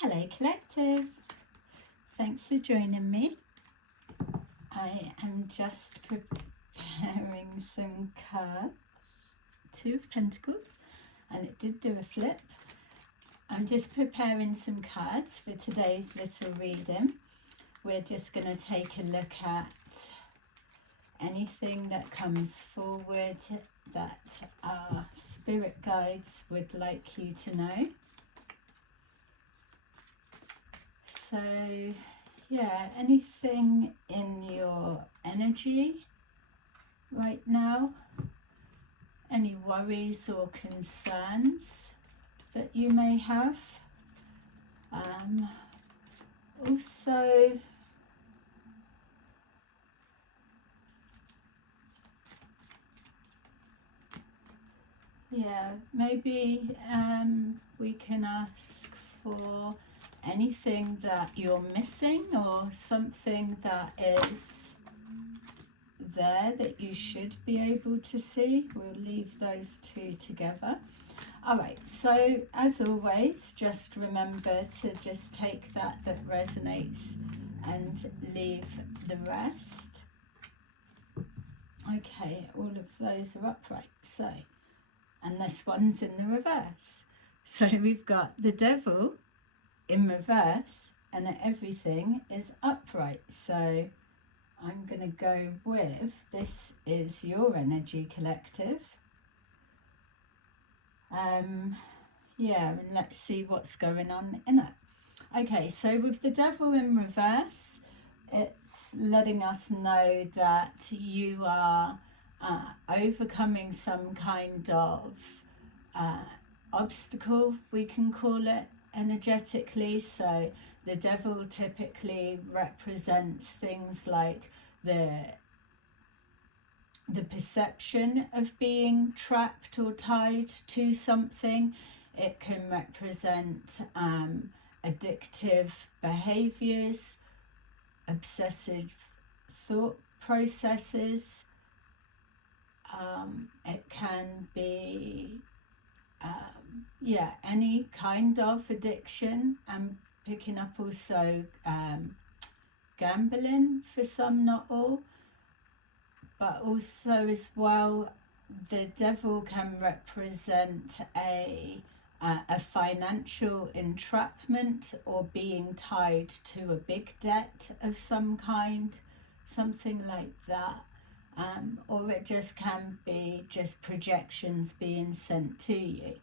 Hello Collective, thanks for joining me. I am just preparing some cards, Two of Pentacles, and it did do a flip. I'm just preparing some cards for today's little reading. We're just going to take a look at anything that comes forward that our spirit guides would like you to know. So, yeah, anything in your energy right now, any worries or concerns that you may have. Also, yeah, maybe we can ask for anything that you're missing or something that is there that you should be able to see. We'll leave those two together. Alright, so as always, just remember to just take that resonates and leave the rest. Okay, all of those are upright, so, and this one's in the reverse. So we've got the Devil in reverse and everything is upright. So I'm going to go with, this is your energy, Collective. Yeah, and let's see what's going on in it. Okay, so with the Devil in reverse, it's letting us know that you are overcoming some kind of obstacle, we can call it, energetically. So the Devil typically represents things like the perception of being trapped or tied to something. It can represent addictive behaviors, obsessive thought processes. It can be yeah, any kind of addiction. I'm picking up also gambling for some, not all, but also as well the Devil can represent a financial entrapment or being tied to a big debt of some kind, something like that. Or it just can be just projections being sent to you.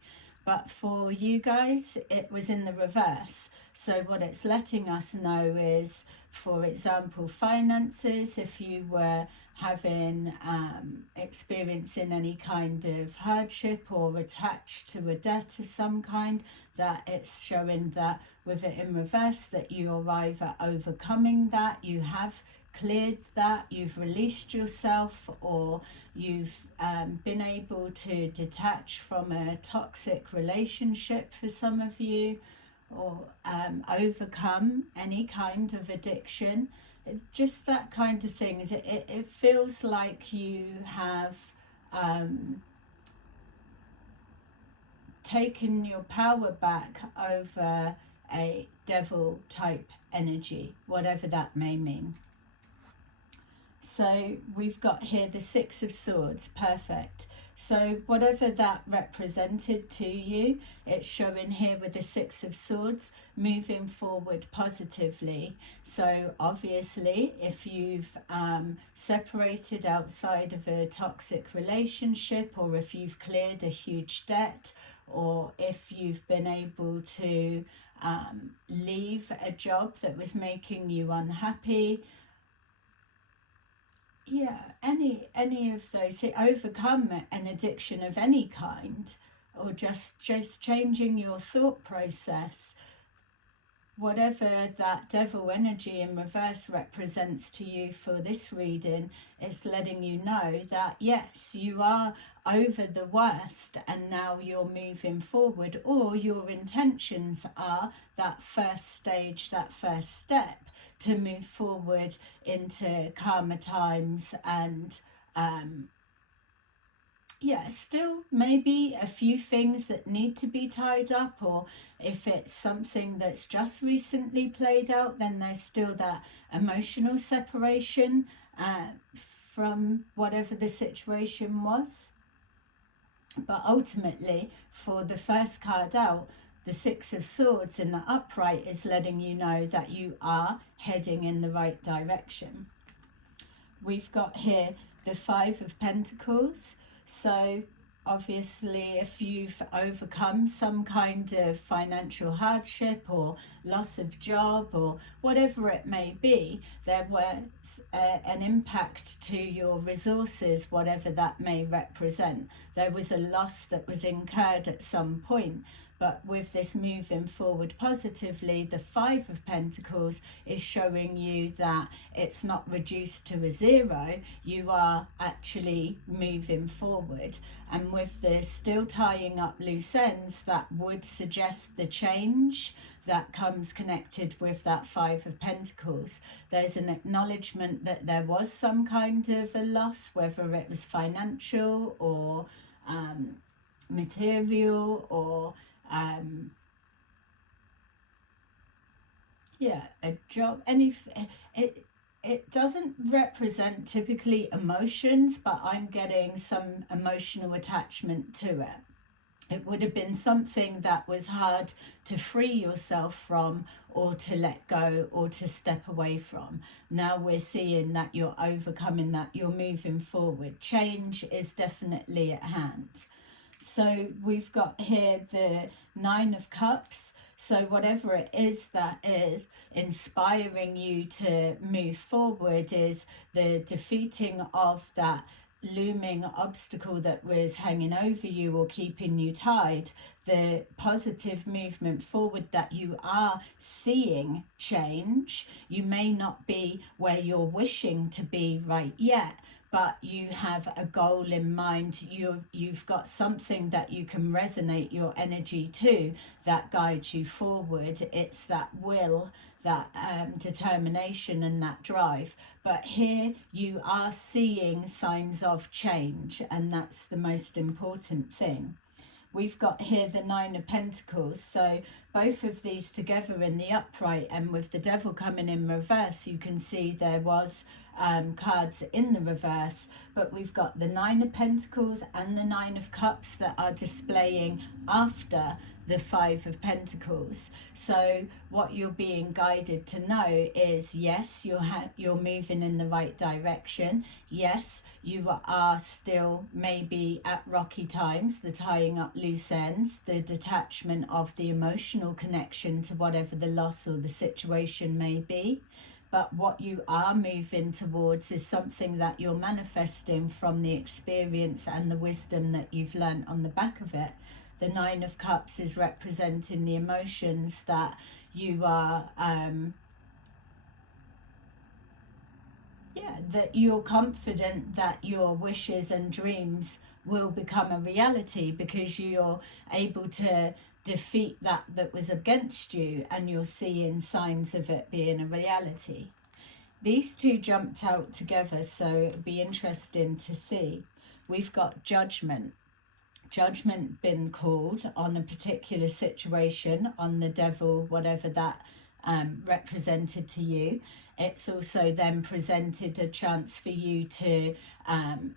But for you guys, it was in the reverse. So what it's letting us know is, for example, finances, if you were having, experiencing any kind of hardship or attached to a debt of some kind, that it's showing that with it in reverse, that you're either overcoming that, you have cleared that, you've released yourself, or you've been able to detach from a toxic relationship for some of you, or overcome any kind of addiction. Just that kind of thing. It feels like you have taken your power back over a devil type energy, whatever that may mean. So we've got here the Six of Swords, perfect. So whatever that represented to you, it's showing here with the Six of Swords, moving forward positively. So obviously, if you've separated outside of a toxic relationship, or if you've cleared a huge debt, or if you've been able to leave a job that was making you unhappy, yeah, any of those, overcome an addiction of any kind, or just changing your thought process, whatever that Devil energy in reverse represents to you for this reading, it's letting you know that yes, you are over the worst and now you're moving forward, or your intentions are that first stage, that first step to move forward into calmer times and yeah, still maybe a few things that need to be tied up, or if it's something that's just recently played out, then there's still that emotional separation from whatever the situation was. But ultimately, for the first card out, the Six of Swords in the upright is letting you know that you are heading in the right direction. We've got here the Five of Pentacles. So obviously, if you've overcome some kind of financial hardship or loss of job or whatever it may be, there was an impact to your resources, whatever that may represent. There was a loss that was incurred at some point. But with this moving forward positively, the Five of Pentacles is showing you that it's not reduced to a zero. You are actually moving forward. And with the still tying up loose ends, that would suggest the change that comes connected with that Five of Pentacles. There's an acknowledgement that there was some kind of a loss, whether it was financial or material or a job. It doesn't represent typically emotions, but I'm getting some emotional attachment to it. It would have been something that was hard to free yourself from, or to let go, or to step away from. Now we're seeing that you're overcoming that, you're moving forward. Change is definitely at hand. So we've got here the Nine of Cups. So whatever it is that is inspiring you to move forward is the defeating of that looming obstacle that was hanging over you or keeping you tied, the positive movement forward that you are seeing change. You may not be where you're wishing to be right yet, but you have a goal in mind. You've got something that you can resonate your energy to that guides you forward. It's that will, that determination and that drive. But here you are seeing signs of change, and that's the most important thing. We've got here the Nine of Pentacles. So both of these together in the upright, and with the Devil coming in reverse, you can see there was cards in the reverse, but we've got the Nine of Pentacles and the Nine of Cups that are displaying after the Five of Pentacles. So what you're being guided to know is, yes, you're moving in the right direction. Yes, you are still maybe at rocky times, the tying up loose ends, the detachment of the emotional connection to whatever the loss or the situation may be. But what you are moving towards is something that you're manifesting from the experience and the wisdom that you've learned on the back of it. The Nine of Cups is representing the emotions that you are, that you're confident that your wishes and dreams will become a reality, because you're able to defeat that was against you, and you're seeing signs of it being a reality. These two jumped out together, so it'll be interesting to see. We've got Judgment. Judgment been called on a particular situation, on the Devil, whatever that represented to you. It's also then presented a chance for you to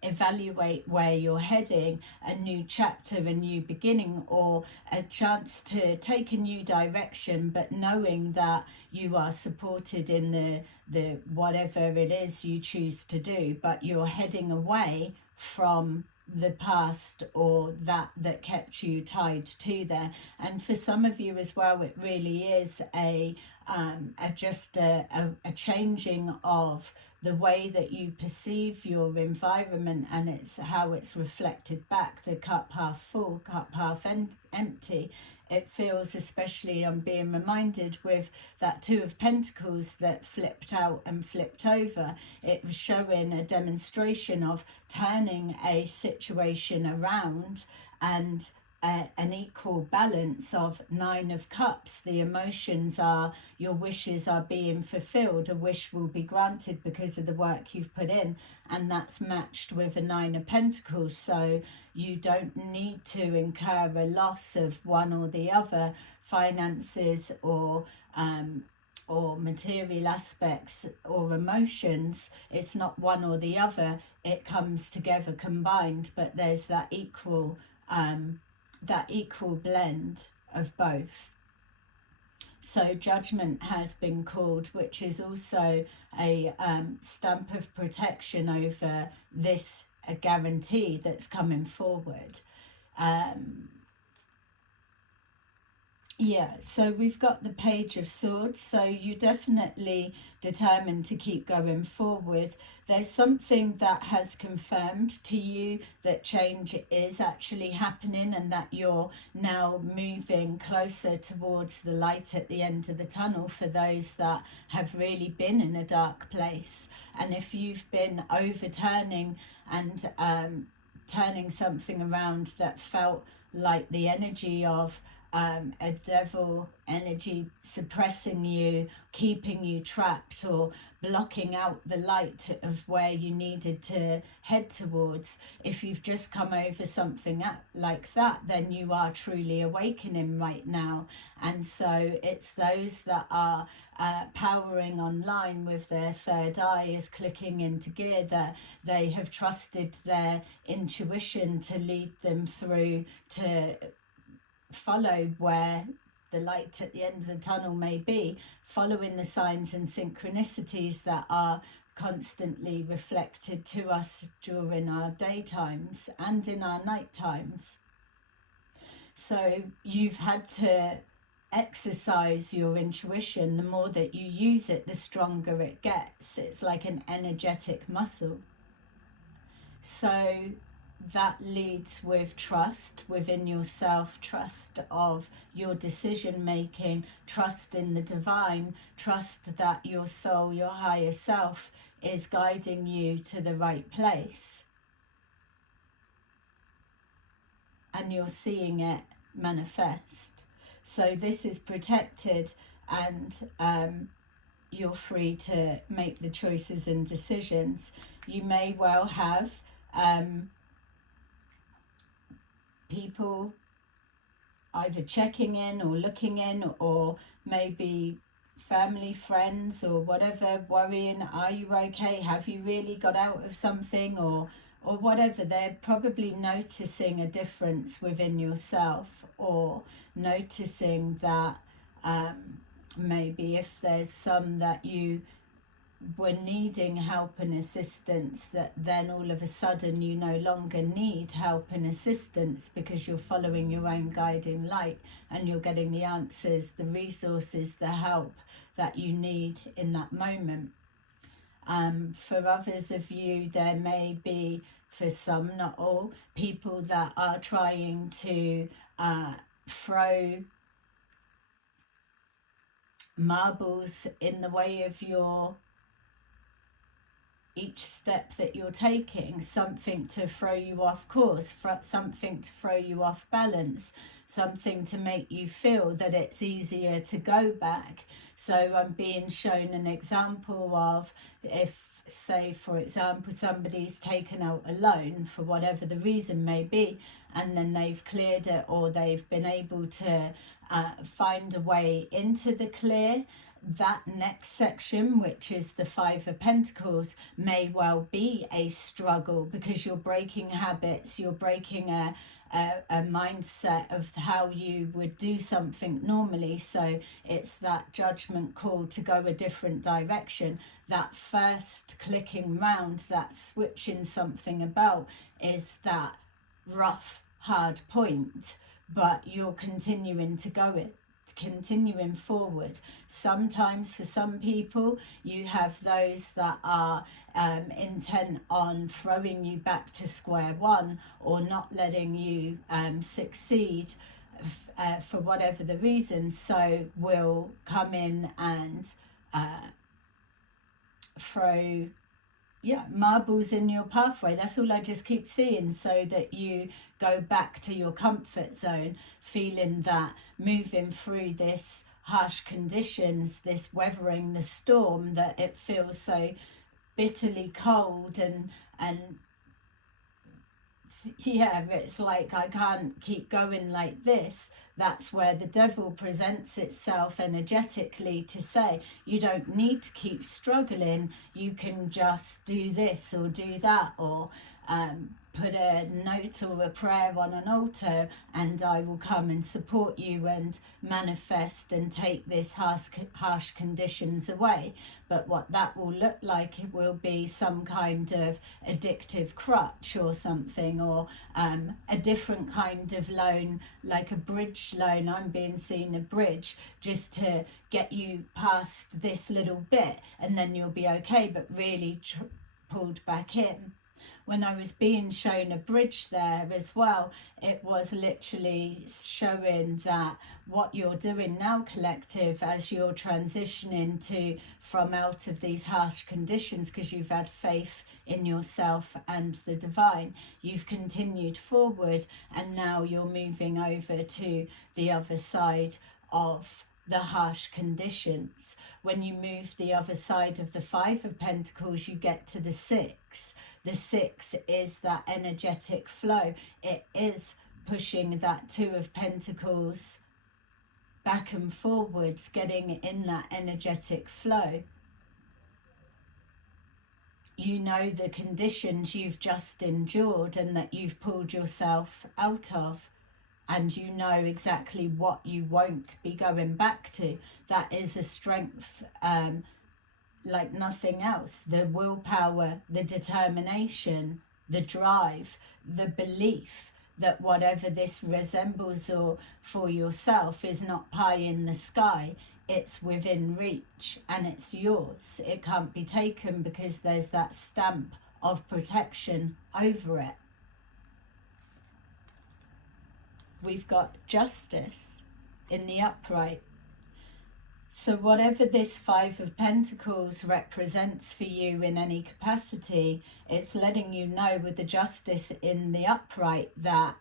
evaluate where you're heading, a new chapter, a new beginning, or a chance to take a new direction, but knowing that you are supported in the whatever it is you choose to do, but you're heading away from the past or that kept you tied to there. And for some of you as well, it really is a changing of the way that you perceive your environment, and it's how it's reflected back, the cup half full, cup half empty. It feels, especially I'm being reminded with that Two of Pentacles that flipped out and flipped over, it was showing a demonstration of turning a situation around and an equal balance of Nine of Cups. The emotions are, your wishes are being fulfilled. A wish will be granted because of the work you've put in, and that's matched with a Nine of Pentacles. So you don't need to incur a loss of one or the other, finances or material aspects or emotions. It's not one or the other, it comes together combined, but there's that equal blend of both. So Judgment has been called, which is also a stamp of protection over this, a guarantee that's coming forward. Yeah, so we've got the Page of Swords, so you're definitely determined to keep going forward. There's something that has confirmed to you that change is actually happening, and that you're now moving closer towards the light at the end of the tunnel for those that have really been in a dark place. And if you've been overturning and turning something around that felt like the energy of a devil energy suppressing you, keeping you trapped, or blocking out the light of where you needed to head towards, if you've just come over something like that, then you are truly awakening right now. And so it's those that are powering online with their third eye is clicking into gear, that they have trusted their intuition to lead them through, to follow where the light at the end of the tunnel may be, following the signs and synchronicities that are constantly reflected to us during our daytimes and in our night times. So you've had to exercise your intuition. The more that you use it, the stronger it gets. It's like an energetic muscle. So that leads with trust within yourself, trust of your decision making, trust in the divine, trust that your soul, your higher self, is guiding you to the right place. And you're seeing it manifest. So this is protected, and you're free to make the choices and decisions. You may well have people either checking in or looking in, or maybe family, friends or whatever, worrying, are you okay, have you really got out of something, or whatever. They're probably noticing a difference within yourself, or noticing that maybe if there's some that you were needing help and assistance, that then all of a sudden you no longer need help and assistance because you're following your own guiding light, and you're getting the answers, the resources, the help that you need in that moment. For others of you, there may be, for some, not all, people that are trying to throw marbles in the way of your each step that you're taking, something to throw you off course, something to throw you off balance, something to make you feel that it's easier to go back. So I'm being shown an example of, if, say for example, somebody's taken out a loan for whatever the reason may be, and then they've cleared it, or they've been able to find a way into the clear. That next section, which is the Five of Pentacles, may well be a struggle, because you're breaking habits, you're breaking a mindset of how you would do something normally. So it's that judgment call to go a different direction. That first clicking round, that switching something about, is that rough, hard point, but you're continuing to go it. Continuing forward. Sometimes for some people you have those that are intent on throwing you back to square one, or not letting you succeed for whatever the reason. So will come in and throw marbles in your pathway. That's all I just keep seeing, so that you go back to your comfort zone, feeling that moving through this harsh conditions, this weathering the storm, that it feels so bitterly cold, and it's like I can't keep going like this. That's where the devil presents itself energetically to say, you don't need to keep struggling, you can just do this or do that, or put a note or a prayer on an altar, and I will come and support you and manifest and take this harsh conditions away. But what that will look like, it will be some kind of addictive crutch or something, or a different kind of loan, like a bridge loan. I'm being seen a bridge, just to get you past this little bit, and then you'll be okay, but really pulled back in. When I was being shown a bridge there as well, it was literally showing that what you're doing now, collective, as you're transitioning from out of these harsh conditions, because you've had faith in yourself and the divine, you've continued forward, and now you're moving over to the other side of the harsh conditions. When you move the other side of the Five of Pentacles, you get to the Six. The Six is that energetic flow. It is pushing that Two of Pentacles back and forwards, getting in that energetic flow. You know the conditions you've just endured and that you've pulled yourself out of, and you know exactly what you won't be going back to. That is a strength like nothing else. The willpower, the determination, the drive, the belief that whatever this resembles or for yourself is not pie in the sky. It's within reach and it's yours. It can't be taken because there's that stamp of protection over it. We've got justice in the upright. So whatever this Five of Pentacles represents for you in any capacity, it's letting you know with the justice in the upright that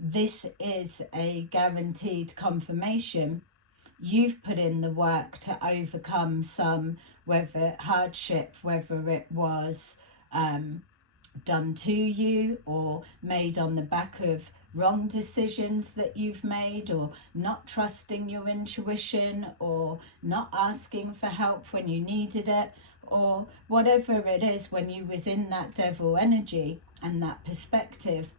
this is a guaranteed confirmation. You've put in the work to overcome some, whether hardship, whether it was done to you or made on the back of wrong decisions that you've made, or not trusting your intuition, or not asking for help when you needed it, or whatever it is. When you was in that devil energy and that perspective,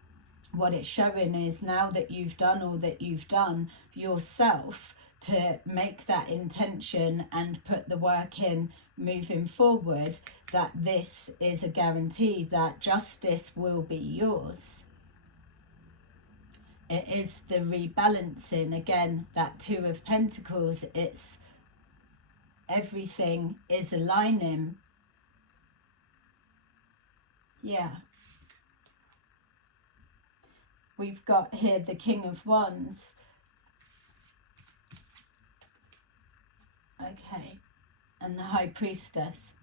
what it's showing is now that you've done all that you've done yourself to make that intention and put the work in moving forward, that this is a guarantee that justice will be yours. It is the rebalancing again, that Two of Pentacles. It's everything is aligning. We've got here the King of Wands. Okay, and the High Priestess.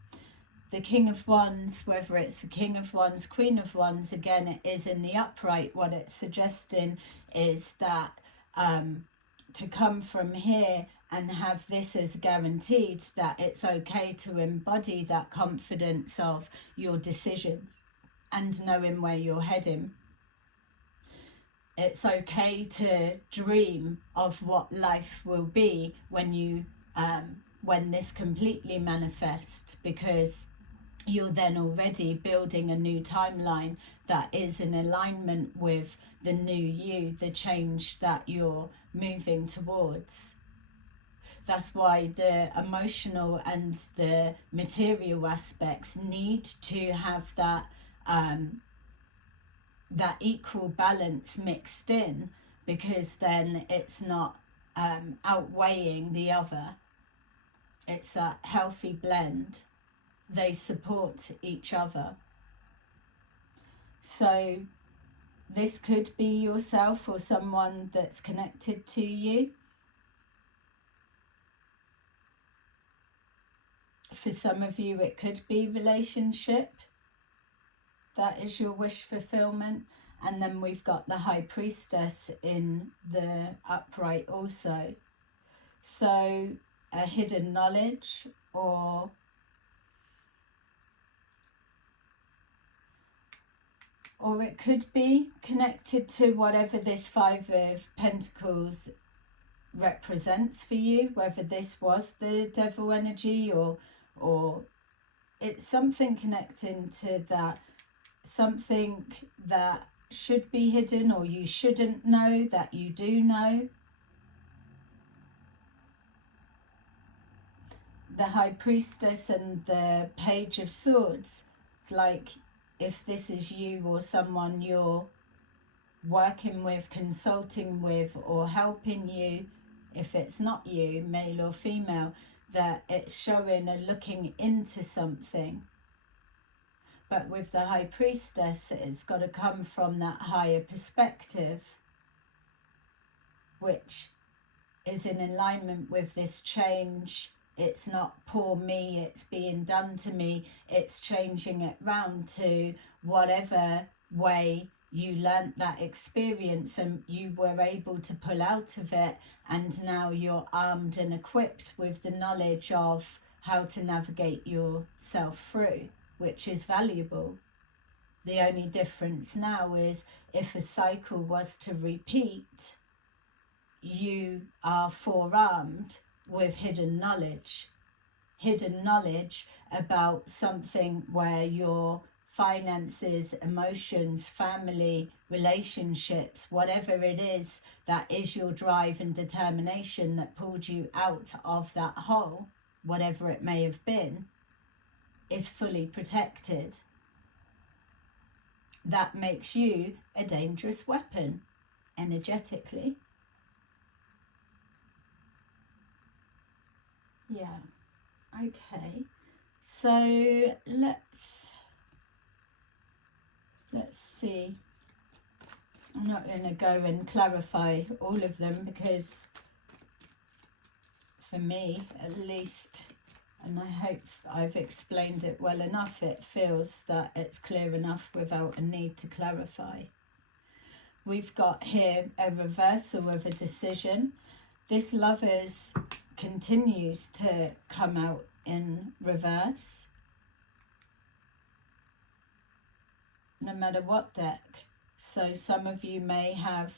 The King of Wands, whether it's the King of Wands, Queen of Wands, again, it is in the upright. What it's suggesting is that to come from here and have this as guaranteed, that it's okay to embody that confidence of your decisions and knowing where you're heading. It's okay to dream of what life will be when you when this completely manifests, because you're then already building a new timeline that is in alignment with the new you, the change that you're moving towards. That's why the emotional and the material aspects need to have that that equal balance mixed in, because then it's not outweighing the other. It's that healthy blend. They support each other. So this could be yourself or someone that's connected to you. for some of you it could be relationship. That is your wish fulfillment. And then we've got the High Priestess in the upright also. So a hidden knowledge, or it could be connected to whatever this Five of Pentacles represents for you, whether this was the devil energy or it's something connecting to that, something that should be hidden or you shouldn't know that you do know. The High Priestess and the Page of Swords, it's like if this is you or someone you're working with, consulting with, or helping you, if it's not you, male or female, that it's showing a looking into something. But with the High Priestess, it's got to come from that higher perspective, which is in alignment with this change. It's not poor me, it's being done to me. It's changing it round to whatever way you learnt that experience and you were able to pull out of it, and now you're armed and equipped with the knowledge of how to navigate yourself through, which is valuable. The only difference now is if a cycle was to repeat, you are forearmed with hidden knowledge about something where your finances, emotions, family, relationships, whatever it is that is your drive and determination that pulled you out of that hole, whatever it may have been, is fully protected. That makes you a dangerous weapon energetically. Yeah, okay, so let's see. I'm not going to go and clarify all of them because for me at least, and I hope I've explained it well enough, it feels that it's clear enough without a need to clarify. We've got here a reversal of a decision. This Lovers continues to come out in reverse, no matter what deck. So some of you may have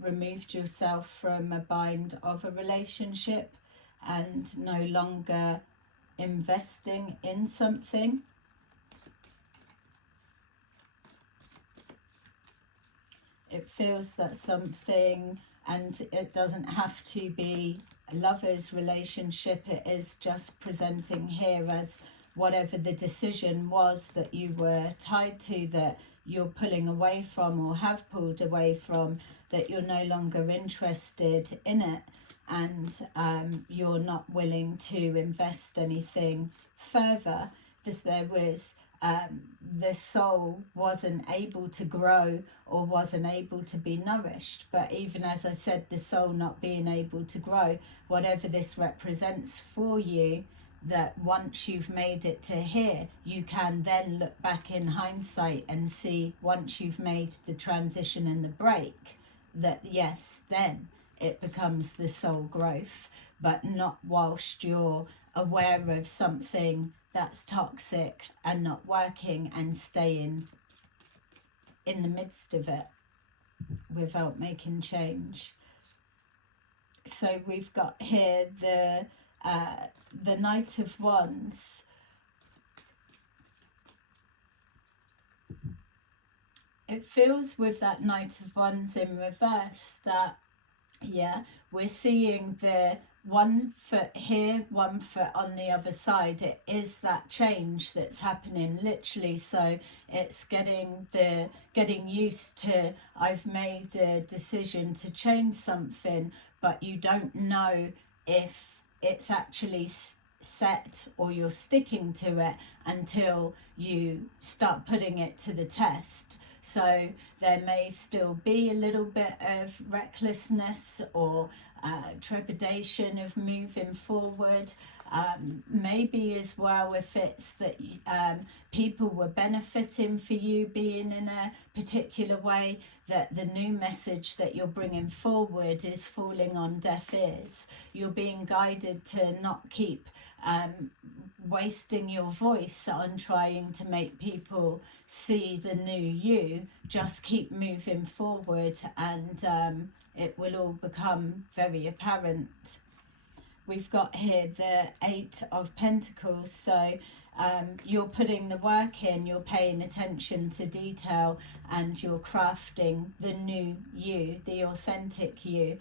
removed yourself from a bind of a relationship and no longer investing in something. It feels that something, and it doesn't have to be a lover's relationship, it is just presenting here as whatever the decision was that you were tied to, that you're pulling away from or have pulled away from, that you're no longer interested in it, and you're not willing to invest anything further, because there was the soul wasn't able to grow or wasn't able to be nourished. But even as I said, the soul not being able to grow, whatever this represents for you, that once you've made it to here, you can then look back in hindsight and see, once you've made the transition and the break, that yes, then it becomes the soul growth, but not whilst you're aware of something that's toxic and not working and staying in the midst of it without making change. So we've got here the Knight of Wands. It feels with that Knight of Wands in reverse that, yeah, we're seeing the one foot here, one foot on the other side. It is that change that's happening literally. So it's getting used to, I've made a decision to change something, but you don't know if it's actually set or you're sticking to it until you start putting it to the test. So there may still be a little bit of recklessness or trepidation of moving forward, Maybe as well, if it's that people were benefiting for you being in a particular way, that the new message that you're bringing forward is falling on deaf ears. You're being guided to not keep wasting your voice on trying to make people see the new you. Just keep moving forward, and it will all become very apparent. We've got here the Eight of Pentacles, so you're putting the work in, you're paying attention to detail, and you're crafting the new you, the authentic you.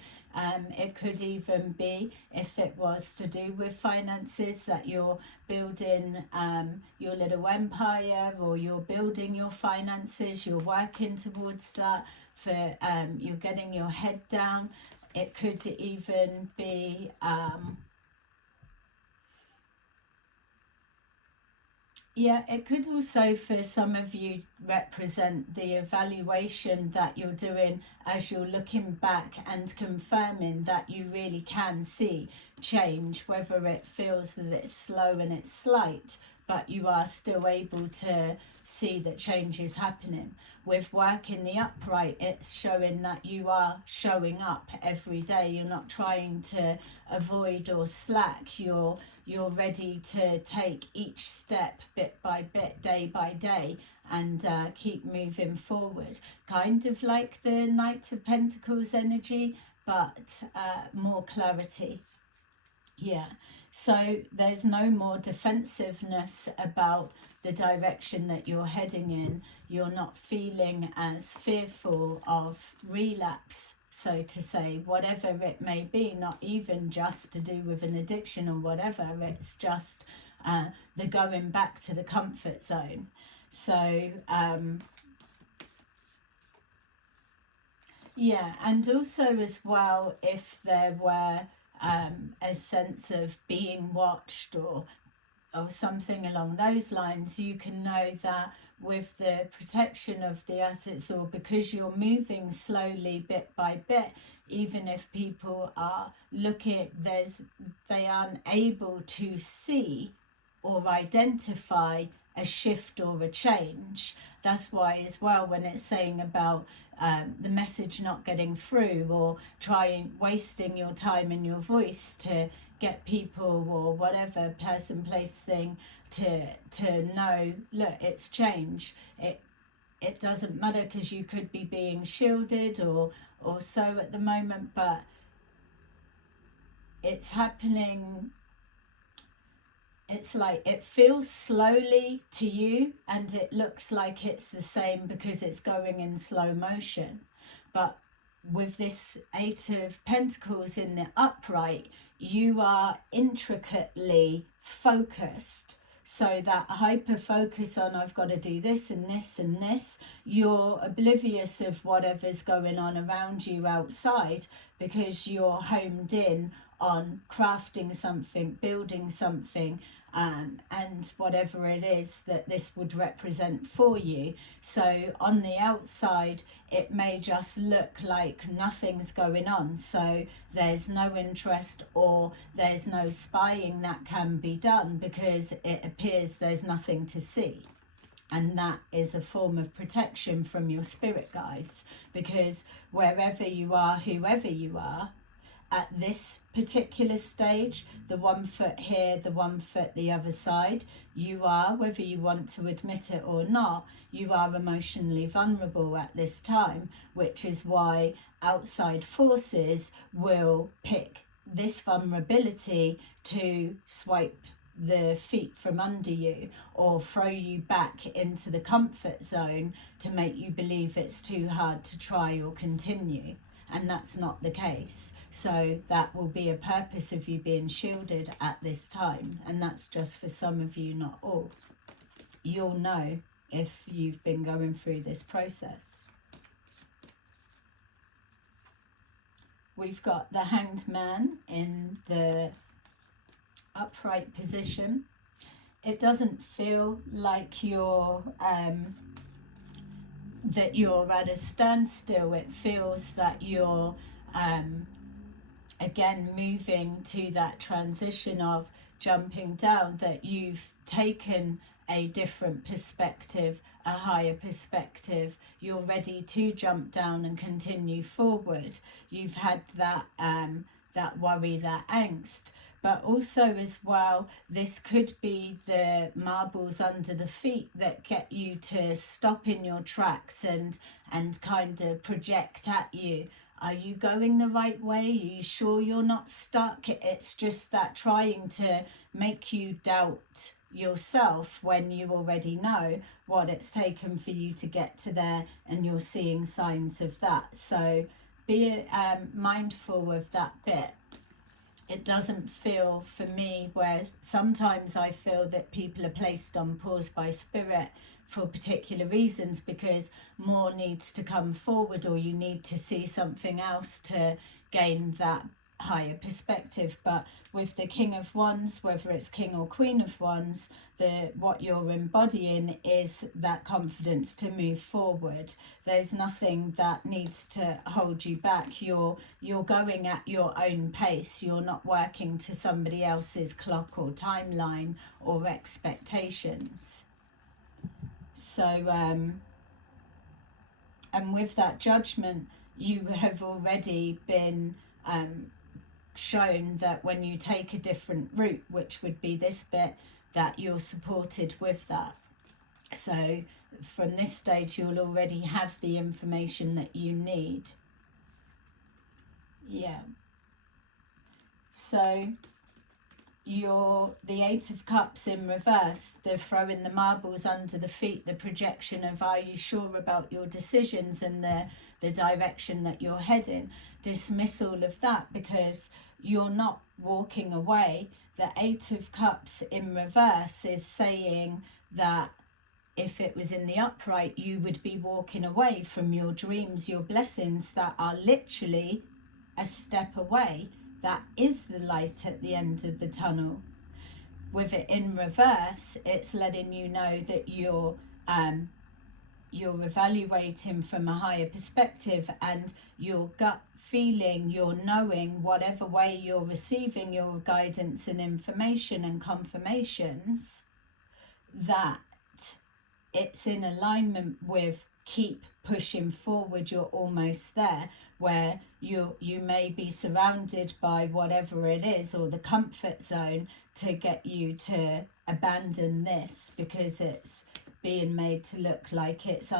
It could even be, if it was to do with finances, that you're building your little empire, or you're building your finances, you're working towards that, for you're getting your head down. It could even be it could also, for some of you, represent the evaluation that you're doing as you're looking back and confirming that you really can see change, whether it feels that it's slow and it's slight, but you are still able to see that change is happening. With work in the upright, it's showing that you are showing up every day. You're not trying to avoid or slack. You're ready to take each step bit by bit, day by day, and keep moving forward. Kind of like the Knight of Pentacles energy, but more clarity. Yeah, so there's no more defensiveness about the direction that you're heading in. You're not feeling as fearful of relapse, so to say, whatever it may be, not even just to do with an addiction or whatever. It's just the going back to the comfort zone. So yeah, and also as well, if there were a sense of being watched or something along those lines, you can know that with the protection of the assets, or because you're moving slowly bit by bit, even if people are looking, they aren't able to see or identify a shift or a change. That's why as well, when it's saying about the message not getting through, or wasting your time and your voice to get people or whatever, person, place, thing, to know, look, it's change. It doesn't matter, because you could be being shielded or so at the moment, but it's happening. It's like it feels slowly to you, and it looks like it's the same because it's going in slow motion. But with this Eight of Pentacles in the upright, you are intricately focused. So that hyper focus on, I've got to do this and this and this, you're oblivious of whatever's going on around you outside, because you're homed in on crafting something, building something, and whatever it is that this would represent for you. So on the outside, it may just look like nothing's going on, so there's no interest or there's no spying that can be done, because it appears there's nothing to see. And that is a form of protection from your spirit guides, because wherever you are, whoever you are, at this particular stage, the 1 foot here, the 1 foot the other side, you are, whether you want to admit it or not, you are emotionally vulnerable at this time, which is why outside forces will pick this vulnerability to swipe the feet from under you, or throw you back into the comfort zone to make you believe it's too hard to try or continue. And that's not the case. So that will be a purpose of you being shielded at this time. And that's just for some of you, not all. You'll know if you've been going through this process. We've got the Hanged Man in the upright position. It doesn't feel like you're that you're at a standstill. It feels that you're again moving to that transition of jumping down, that you've taken a different perspective, a higher perspective. You're ready to jump down and continue forward. You've had that that worry, that angst. But also as well, this could be the marbles under the feet that get you to stop in your tracks and kind of project at you. Are you going the right way? Are you sure you're not stuck? It's just that trying to make you doubt yourself when you already know what it's taken for you to get to there, and you're seeing signs of that. So be mindful of that bit. It doesn't feel for me, where sometimes I feel that people are placed on pause by spirit for particular reasons, because more needs to come forward, or you need to see something else to gain that higher perspective. But with the King of Wands, whether it's King or Queen of Wands, what you're embodying is that confidence to move forward. There's nothing that needs to hold you back. You're going at your own pace. You're not working to somebody else's clock or timeline or expectations. So and with that judgment, you have already been shown that when you take a different route, which would be this bit, that you're supported with that. So from this stage, you'll already have the information that you need. Yeah. So the Eight of Cups in reverse, the throwing the marbles under the feet, the projection of are you sure about your decisions and the direction that you're heading. Dismiss all of that, because you're not walking away. The Eight of Cups in reverse is saying that if it was in the upright, you would be walking away from your dreams, your blessings that are literally a step away. That is the light at the end of the tunnel. With it in reverse, it's letting you know that you're evaluating from a higher perspective, and your gut feeling, your knowing, whatever way you're receiving your guidance and information and confirmations, that it's in alignment with keep pushing forward. You're almost there, where you may be surrounded by whatever it is, or the comfort zone, to get you to abandon this, because it's being made to look like it's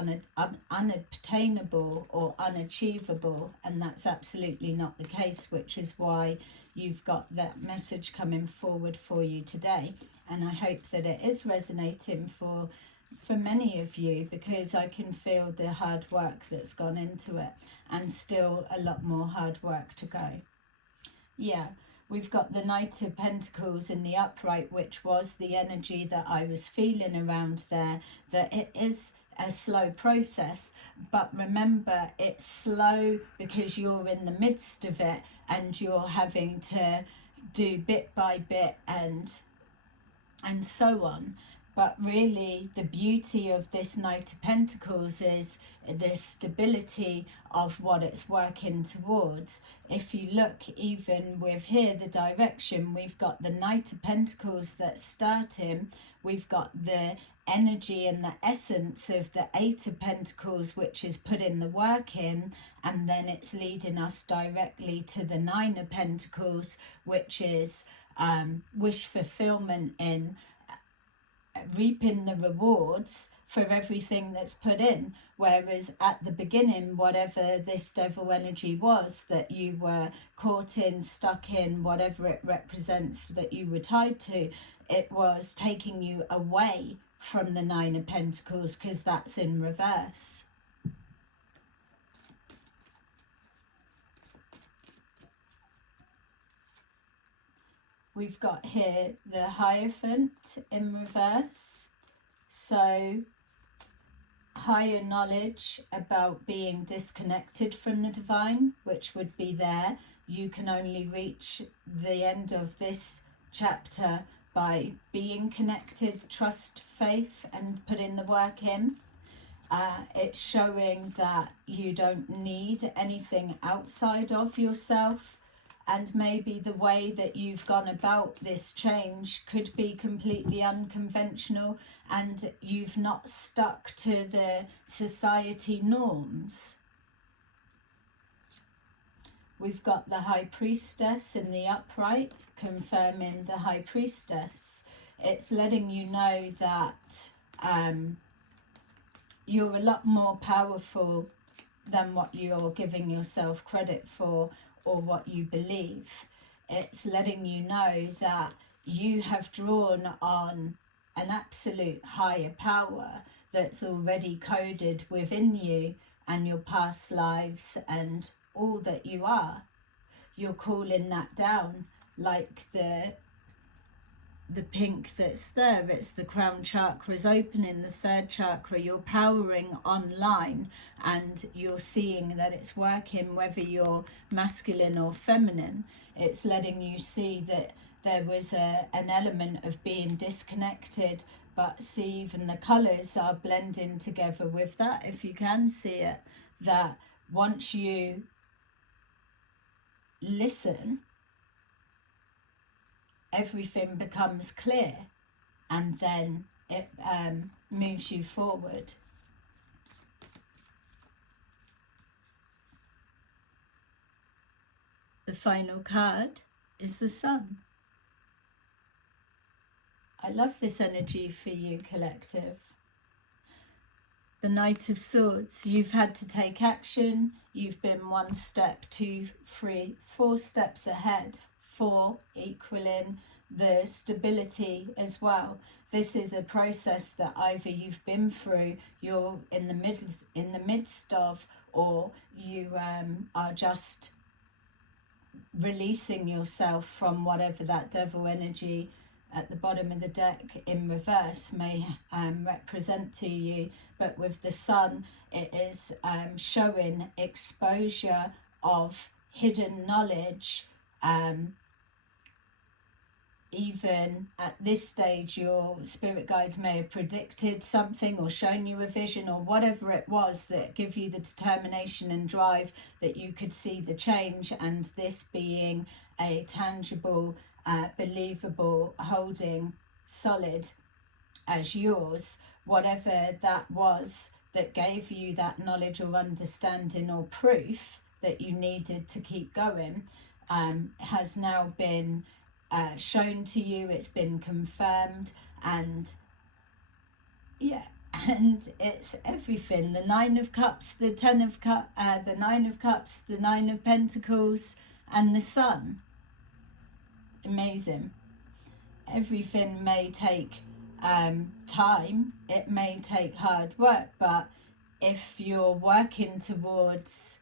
unobtainable or unachievable, and that's absolutely not the case, which is why you've got that message coming forward for you today. And I hope that it is resonating for many of you, because I can feel the hard work that's gone into it, and still a lot more hard work to go. Yeah, we've got the Knight of Pentacles in the upright, which was the energy that I was feeling around there, that it is a slow process. But remember, it's slow because you're in the midst of it, and you're having to do bit by bit and so on. But really, the beauty of this Knight of Pentacles is the stability of what it's working towards. If you look even with here, the direction, we've got the Knight of Pentacles that's starting. We've got the energy and the essence of the Eight of Pentacles, which is putting the work in. And then it's leading us directly to the Nine of Pentacles, which is wish fulfillment in reaping the rewards for everything that's put in. Whereas at the beginning, whatever this devil energy was that you were caught in, stuck in, whatever it represents that you were tied to, it was taking you away from the Nine of Pentacles, because that's in reverse. We've got here the Hierophant in reverse. So higher knowledge about being disconnected from the divine, which would be there. You can only reach the end of this chapter by being connected, trust, faith, and putting the work in. It's showing that you don't need anything outside of yourself. and maybe the way that you've gone about this change could be completely unconventional, and you've not stuck to the society norms. We've got the High Priestess in the upright, confirming the High Priestess. It's letting you know that you're a lot more powerful than what you're giving yourself credit for or what you believe. It's letting you know that you have drawn on an absolute higher power that's already coded within you and your past lives and all that you are. You're calling that down, like the pink that's there. It's the crown chakra's opening, the third chakra. You're powering online, and you're seeing that it's working, whether you're masculine or feminine. It's letting you see that there was an element of being disconnected, but see, even the colors are blending together with that, if you can see it, that once you listen, everything becomes clear, and then it moves you forward. The final card is the Sun. I love this energy for you, collective. The Knight of Swords. You've had to take action. You've been 1 step, 2, 3, 4 steps ahead. 4 equaling the stability as well. This is a process that either you've been through, you're in the midst of, or you are just releasing yourself from whatever that devil energy at the bottom of the deck in reverse may represent to you. But with the Sun, it is showing exposure of hidden knowledge. Even at this stage, your spirit guides may have predicted something or shown you a vision or whatever it was that give you the determination and drive that you could see the change, and this being a tangible, believable, holding solid as yours, whatever that was that gave you that knowledge or understanding or proof that you needed to keep going, has now been shown to you. It's been confirmed, and yeah, and it's everything. The 9 of Cups, the 10 of Cups, the 9 of Cups, the 9 of Pentacles, and the Sun. Amazing. Everything may take time, it may take hard work, but if you're working towards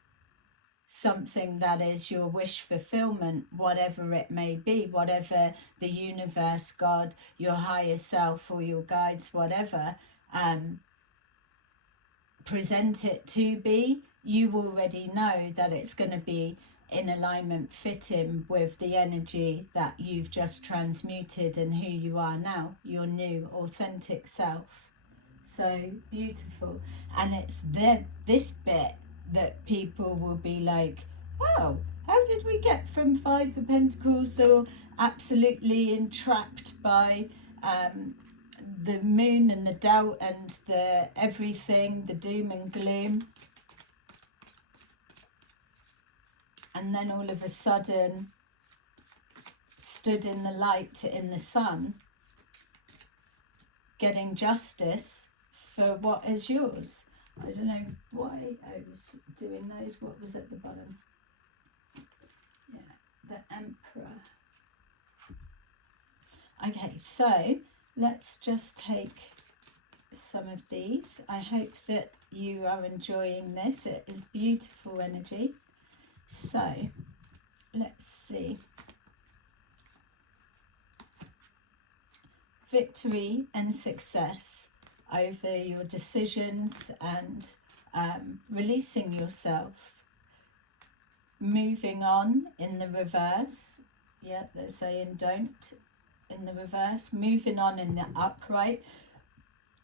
something that is your wish fulfillment, whatever it may be, whatever the universe, God, your higher self, or your guides, whatever, present it to be, you already know that it's going to be in alignment, fitting with the energy that you've just transmuted and who you are now, your new authentic self. So beautiful. And it's this bit that people will be like, oh, how did we get from 5 of Pentacles, or absolutely entrapped by the moon and the doubt and the everything, the doom and gloom, and then all of a sudden stood in the light, in the Sun, getting justice for what is yours. I don't know why I was doing those. What was at the bottom? Yeah, the Emperor. Okay, so let's just take some of these. I hope that you are enjoying this. It is beautiful energy. So let's see. Victory and success over your decisions and releasing yourself. Moving on in the reverse. Yeah, they're saying don't in the reverse. Moving on in the upright.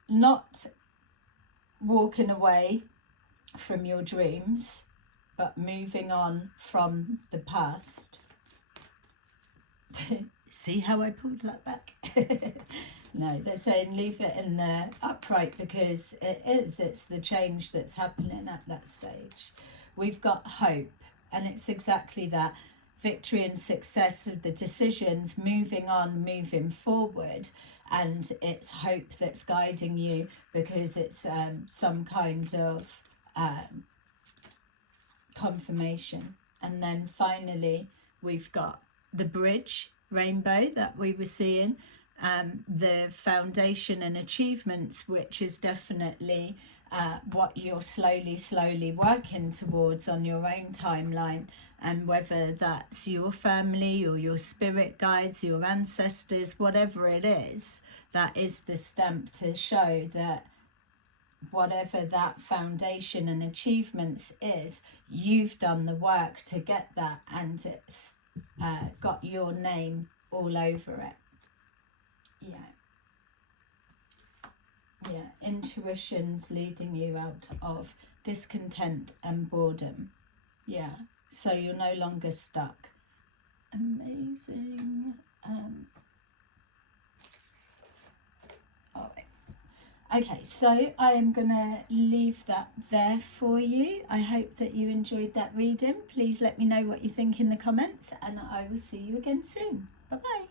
Not walking away from your dreams, but moving on from the past. See how I pulled that back? No, they're saying leave it in the upright because it's the change that's happening at that stage. We've got hope, and it's exactly that. Victory and success of the decisions, moving on, moving forward, and it's hope that's guiding you because it's some kind of confirmation. And then finally we've got the bridge rainbow that we were seeing, the foundation and achievements, which is definitely what you're slowly working towards on your own timeline. And whether that's your family or your spirit guides, your ancestors, whatever it is, that is the stamp to show that whatever that foundation and achievements is, you've done the work to get that, and it's got your name all over it. Yeah, intuition's leading you out of discontent and boredom. Yeah, so you're no longer stuck. Amazing. All right. Okay, so I am going to leave that there for you. I hope that you enjoyed that reading. Please let me know what you think in the comments, and I will see you again soon. Bye-bye.